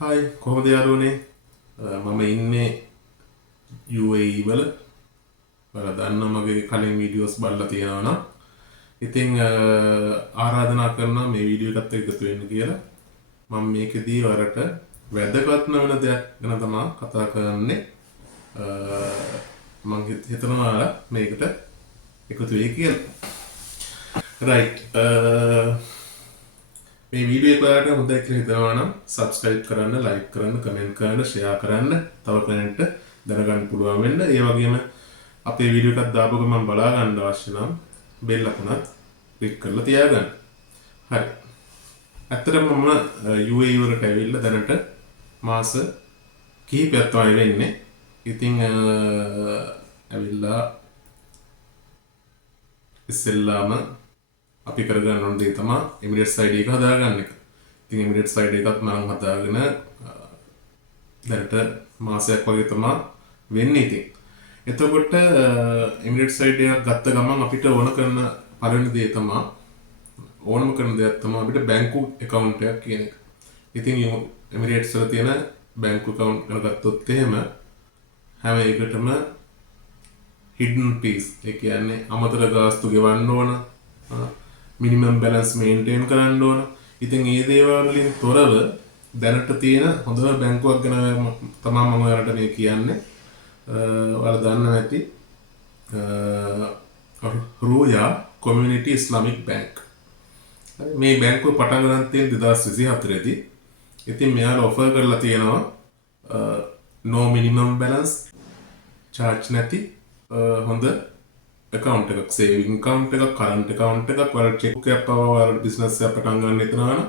Hi කොහොමද යාළුවනේ මම ඉන්නේ UAE වල ඔයාලා දන්නා මගේ කලින් වීඩියෝස් බලලා තියෙනවා නම් ඉතින් ආරාධනා කරනවා මේ වීඩියෝ එකත් එක්ක එකතු වෙන්න කියලා මම මේකෙදී ඔයාලට වැදගත්ම වෙන දෙයක් ගැන තමයි කතා කරන්නේ මම හිතනවා ඔයාලා මේකට එකතු වෙයි කියලා රයිට් මේ වීඩියෝ එක ඔයාලට හොඳයි කියලා හිතනවා නම් subscribe කරන්න, like කරන්න, comment කරන්න, share කරන්න, තව කෙනෙක්ට දැනගන්න පුළුවන් වෙන්න. ඒ වගේම අපේ වීඩියෝ එකක් දාපු ගමන් බලා ගන්න අවශ්‍ය නම් bell අකුණත් click කරලා තියාගන්න. හරි. ඇත්තටම මම UAE වලට ඇවිල්ලා දැනට මාස කිහිපයක් තමයි වෙන්නේ. ඉතින් ඇවිල්ලා ඉස්සෙල්ලාම අපි කරගන්න ඕන දේ තමයි Emirates ID එක හදාගන්න එක. ඉතින් Emirates ID එකත් මම හදාගෙන දැනට මාසයක් වගේ තමයි වෙන්නේ ඉතින්. එතකොට Emirates ID එකක් ගත්ත ගමන් අපිට ඕන කරන පළවෙනි දේ තමයි ඕනම කරන දෙයක් තමයි අපිට බැංකු account එකක් කියන එක. ඉතින් Emirates වල තියෙන බැංකු account එක ගත්තොත් එහෙම හැම එකටම hidden fees ඒ කියන්නේ අමතර ගාස්තු ගෙවන්න ඕන. මිනිමම් බැලන්ස් මේන්ටේන් කරන්න ඕන. ඉතින් මේ දේවල් වලින් තොරව දැනට තියෙන හොඳම බැංකුවක් ගැන තමයි මම ඔයාලට මේ කියන්නේ. ඔයාලා දන්නවා ඇති රෝයා කොමියුනිටි ඉස්ලාමික් බැංක්. මේ බැංකුව පටන් ගන්න තියෙන 2024 දී. ඉතින් මෙයාලා ඔෆර් කරලා තියෙනවා no minimum balance charge නැති හොඳ account එකක්, saving account එකක්, current account එකක්, ඔයාලා check එකක් පවා ඔයාලා business එක පටන් ගන්න හිතනවා නම්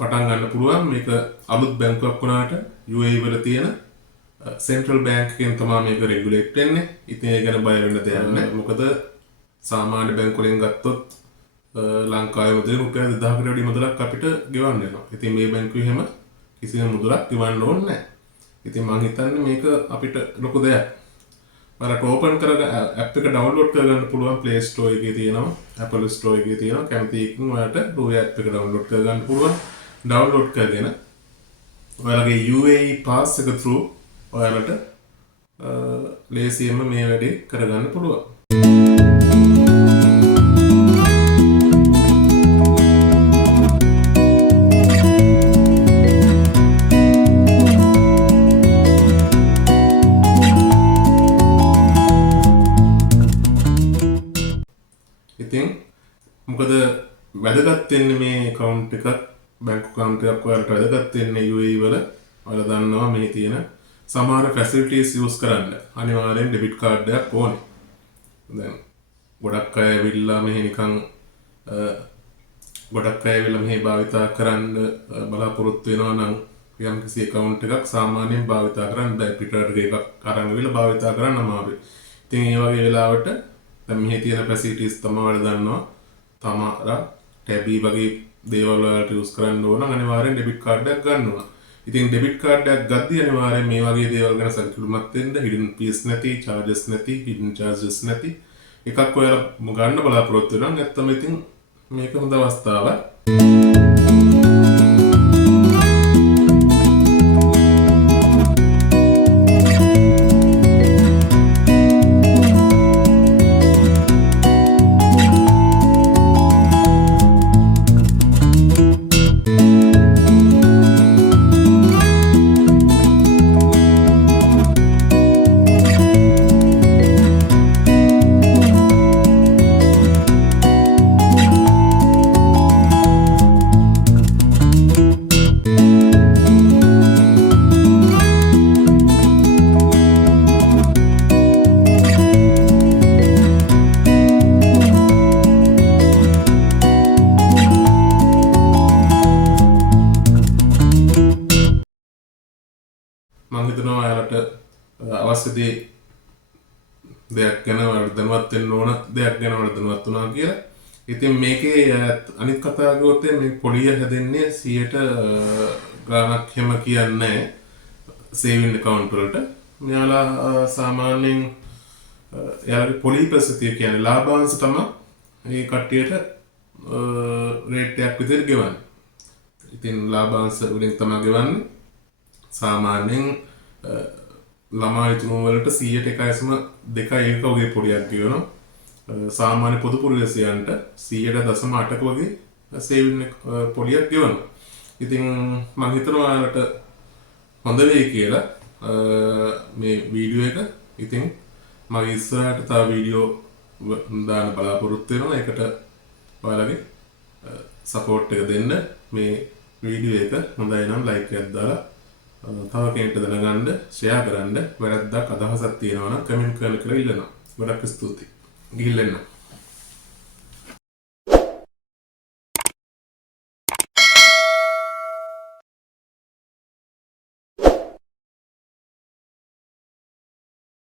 පටන් ගන්න පුළුවන්. මේක අලුත් බැංකුවක් වුණාට UAE වල තියෙන central bank එකෙන් තමයි මේක regulate වෙන්නේ. ඉතින් ඒ ගැන බය වෙන්න දෙයක් නැහැ. මොකද සාමාන්‍ය බැංකු වලින් ගත්තොත් ලංකාවේ මුදල් රුපියල් 2000කට වැඩි මුදලක් අපිට ගෙවන්න වෙනවා. ඉතින් මේ බැංකුවේ හැම කිසිම මුදලක් ගෙවන්න ඕනේ නැහැ. ඉතින් මම හිතන්නේ මේක අපිට ලොකු දෙයක්. ඔයාලට ඕපන් කරගෙන ඇප් එක ඩවුන්ලෝඩ් කරගන්න පුළුවන් Play Store එකේ තියෙනවා, Apple Store එකේ තියෙනවා. කැමති එකකින් ඔයාලට Roya ඇප් එක ඩවුන්ලෝඩ් කරගන්න පුළුවන්. ඩවුන්ලෝඩ් කරගෙන ඔයාලගේ UAE pass එක through ඔයාලට ලේසියෙන්ම මේ වැඩේ කරගන්න පුළුවන්. ඉතින් මොකද වැදගත් වෙන්නේ මේ account එකක්, bank account එකක් ඔයාලට වැදගත් වෙන්නේ UAE වල. ඔයාලා දන්නවා මේ තියෙන සමහර facilities use කරන්න අනිවාර්යෙන් debit card එකක් ඕනේ. දැන් ගොඩක් අය ඇවිල්ලා මෙහෙ නිකන් මෙහෙ භාවිතා කරන්න බලාපොරොත්තු වෙනවා නම් යම් කිසි account එකක් සාමාන්‍යයෙන් භාවිතා කරන්න බෑ. පිටරට එකක් අරන් ගිහලා භාවිතා කරන්න අමාරුයි. ඉතින් ඒ වගේ වෙලාවට දැන් මෙහි තියෙන facilities තමයි ඔයාලා දන්නවා. තමාරා ටැබි වගේ දේවල් වලට use කරන්න ඕන නම් අනිවාර්යෙන් debit card එකක් ගන්න ඕන. ඉතින් debit card එකක් ගද්දී අනිවාර්යෙන් මේ වගේ දේවල් ගැන සැලකිලිමත් වෙන්න. hidden fees නැති, charges නැති, hidden charges නැති එකක් ඔයාලා ගන්න බලාපොරොත්තු වෙනවා. නැත්නම් ඉතින් මේක හොඳ අවස්ථාවක්. මම හිතනවා ඔයාලට අවශ්‍ය දෙයක් ගැන ඔයාලට දැනුවත් වෙන්න ඕන දෙයක් ගැන ඔයාලට දැනුවත් වුණා කියලා. ඉතින් මේකේ අනිත් කතාව ගත්තොත් මේ පොලිය හැදෙන්නේ 100ට ගාණක් හැම කියන්නේ සේවින් account වලට. මෙයාලා සාමාන්‍යයෙන් එයාලගේ පොලි ප්‍රසිද්ධිය කියන්නේ ලාභාංශ තමයි මේ කට්ටියට රේට් එකක් විදිහට ගෙවන්නේ. ඉතින් ලාභාංශ වලින් තමයි ගෙවන්නේ. සාමාන්‍යයෙන් ළමා ඉතුරුම වලට 100%.2 වගේ පොලියක් ගෙවනවා. සාමාන්‍ය පොදු පුරවැසියන්ට 100.8ක වගේ සේවින් පොලියක් ගෙවනවා. ඉතින් මම හිතනවා ඔයාලට හොඳ වෙයි කියලා මේ වීඩියෝ එක. ඉතින් මම ඉස්සරහට තව වීඩියෝ දාන්න බලාපොරොත්තු වෙනවා. ඒකට ඔයාලගේ සපෝට් එක දෙන්න. මේ වීඩියෝ එක හොඳයි නම් ලයික් එකක් දාලා තව කෙනෙක්ට දැනගන්න ෂෙයා කරන්න. වැරද්දක් අදහසක් තියෙනවා නම් කමෙන්ට් කරලා ඉල්ලනවා. ගොඩක් ස්තුතියි. ගිහින් එන්න.